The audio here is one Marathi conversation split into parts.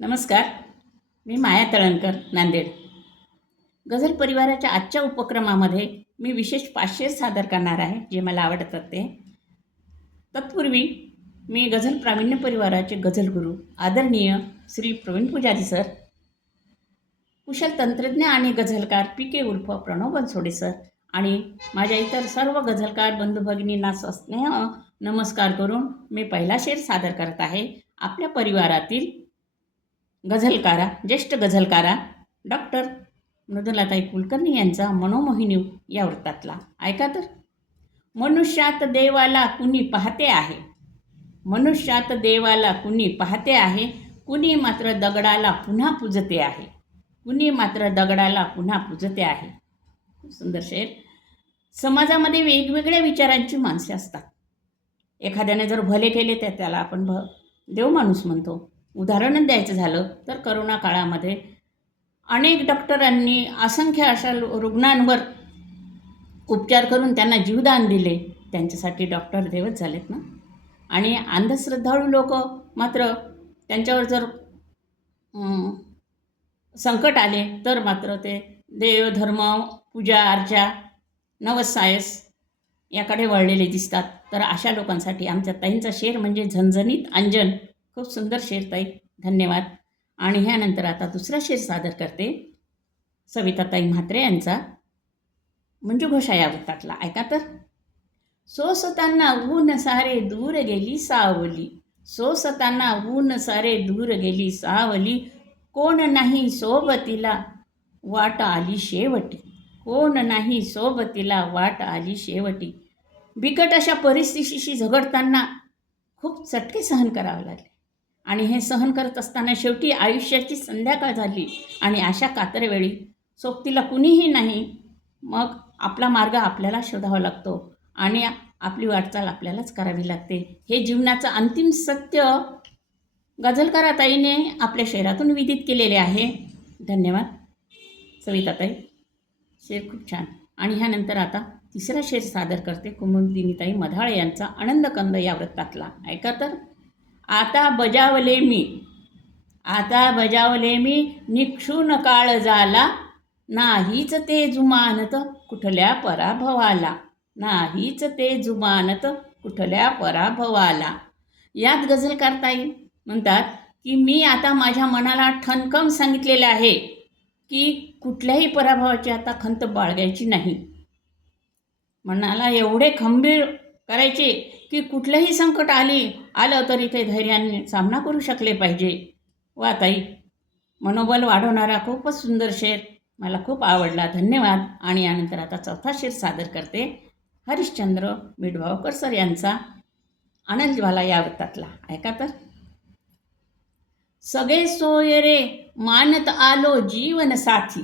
नमस्कार. मी माया तळणकर नांदेड. गझल परिवाराच्या आजच्या उपक्रमामध्ये मी विशेष पाचशे सादर करणार आहे जे मला आवडतात ते. तत्पूर्वी मी गझल प्रावीण्य परिवाराचे गझलगुरू आदरणीय श्री प्रवीण पुजारी सर कुशल तंत्रज्ञ आणि गझलकार पी के उर्फ प्रणव बनसोडे सर आणि माझ्या इतर सर्व गझलकार बंधू भगिनींना सस्नेह नमस्कार करून मी पहिला शेर सादर करत आहे आपल्या परिवारातील गझलकारा ज्येष्ठ गझलकारा डॉक्टर मृदुलाताई कुलकर्णी यांचा मनोमोहिनी या वृत्तातला. ऐका तर. मनुष्यात देवाला कुणी पाहते आहे? मनुष्यात देवाला कुणी पाहते आहे? कुणी मात्र दगडाला पुन्हा पूजते आहे? कुणी मात्र दगडाला पुन्हा पूजते आहे? खूप सुंदर शेर. समाजामध्ये वेगवेगळ्या विचारांची माणसे असतात. एखाद्याने जर भले केले तर त्याला आपण भ देव माणूस म्हणतो. उदाहरण द्यायचं झालं तर करोना काळामध्ये अनेक डॉक्टरांनी असंख्य अशा रुग्णांवर उपचार करून त्यांना जीवदान दिले. त्यांच्यासाठी डॉक्टर देवच झालेत ना? आणि अंधश्रद्धाळू लोक मात्र त्यांच्यावर जर संकट आले तर मात्र ते देव धर्म पूजा अर्चा नवसायस याकडे वळलेले दिसतात. तर अशा लोकांसाठी आमच्या ताईंचा शेर म्हणजे झणझणीत अंजन. खूप सुंदर शेर ताई. धन्यवाद. आणि ह्यानंतर आता दुसरा शेर सादर करते. सविताताई म्हात्रे यांचा. मंजू घोषा या वृत्तातला. ऐका तर. सोसताना ऊन सारे दूर गेली सावली. सोसताना ऊन सारे दूर गेली सावली. कोण नाही सोबतीला वाट आली शेवटी. कोण नाही सोबतीला वाट आली शेवटी. बिकट अशा परिस्थितीशी झगडताना खूप चटके सहन करावे लागले. आणि हे सहन करत असताना शेवटी आयुष्याची संध्याकाळ झाली आणि अशा कातरवेळी सोबतीला कुणीही नाही मग आपला मार्ग आपल्याला शोधावा लागतो आणि आपली वाटचाल आपल्यालाच करावी लागते. हे जीवनाचं अंतिम सत्य गझलकाराताईने आपल्या शहरातून विदित केलेले आहे. धन्यवाद. सविताताई शेर खूप छान. आणि ह्यानंतर आता तिसरा शेर सादर करते कुमुदिनीताई मधाळ यांचा आनंद कंद या वृत्तातला. ऐका तर. आता बजावले मी. आता बजावले मी. निक्षून काळ झाला नाहीच ते जुमानत कुठल्या पराभवाला. नाहीच ते जुमानत कुठल्या पराभवाला. यात गजल करता येईल. म्हणतात की मी आता माझ्या मनाला ठणकम सांगितलेलं आहे की कुठल्याही पराभवाची आता खंत बाळगायची नाही. मनाला एवढे खंबीर करायचे की कुठलंही संकट आली आलं तरी ते धैर्याने सामना करू शकले पाहिजे. वा ताई मनोबल वाढवणारा खूपच सुंदर शेर. मला खूप आवडला. धन्यवाद. आणि यानंतर आता चौथा शेर सादर करते. हरिश्चंद्र मिठभावकर सर यांचा. आनंद ज्वाला या वृत्तातला. ऐका तर. सगळे सोयरे मानत आलो जीवन साथी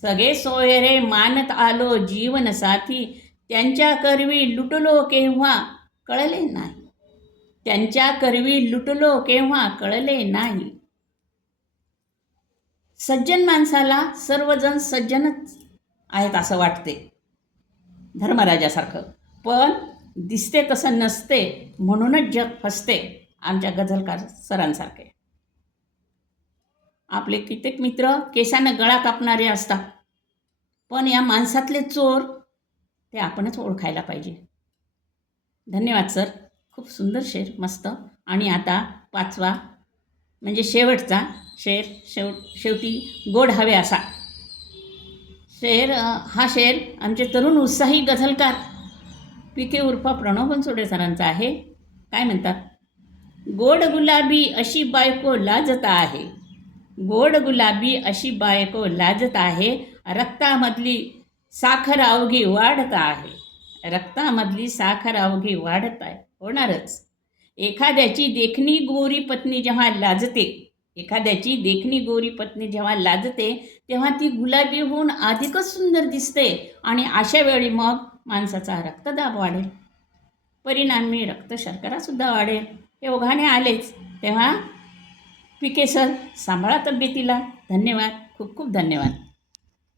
सगळे सोयरे मानत आलो जीवन साथी त्यांच्या करवी लुटलो केव्हा? कळले नाही. त्यांच्या करवी लुटलो केव्हा? कळले नाही. सज्जन माणसाला सर्वजण सज्जनच आहेत असं वाटते. धर्मराजासारखं. पण दिसते तसं नसते म्हणूनच जग फसते आमच्या गझलकार सरांसारखे. आपले कित्येक मित्र केसानं गळा कापणारे असतात. पण या माणसातले चोर ते आपणच ओळखायला पाहिजे. धन्यवाद सर. खूप सुंदर शेर मस्त. आणि आता पाचवा म्हणजे शेवटचा शेर शेव शेवटी गोड हवे असा. शेर हा शेर आमचे तरुण उत्साही गझलकार पी के उर्फ प्रणव बनसोडे सरांचा आहे. काय म्हणतात? गोड गुलाबी अशी बायको लाजत आहे. गोड गुलाबी अशी बायको लाजत आहे. रक्तामधली साखर अवघी वाढत आहे. रक्तामधली साखर अवघी वाढत आहे. होणारच. एखाद्याची देखणी गोरी पत्नी जेव्हा लाजते एखाद्याची देखणी गोरी पत्नी जेव्हा लाजते तेव्हा ती गुलाबी होऊन अधिकच सुंदर दिसते आणि अशा वेळी मग माणसाचा रक्तदाब वाढेल. परिणामी रक्त शर्करासुद्धा वाढेल. हे ओघाने आलेच. तेव्हा पिके सर सांभाळा तब्येतीला. धन्यवाद. खूप खूप धन्यवाद.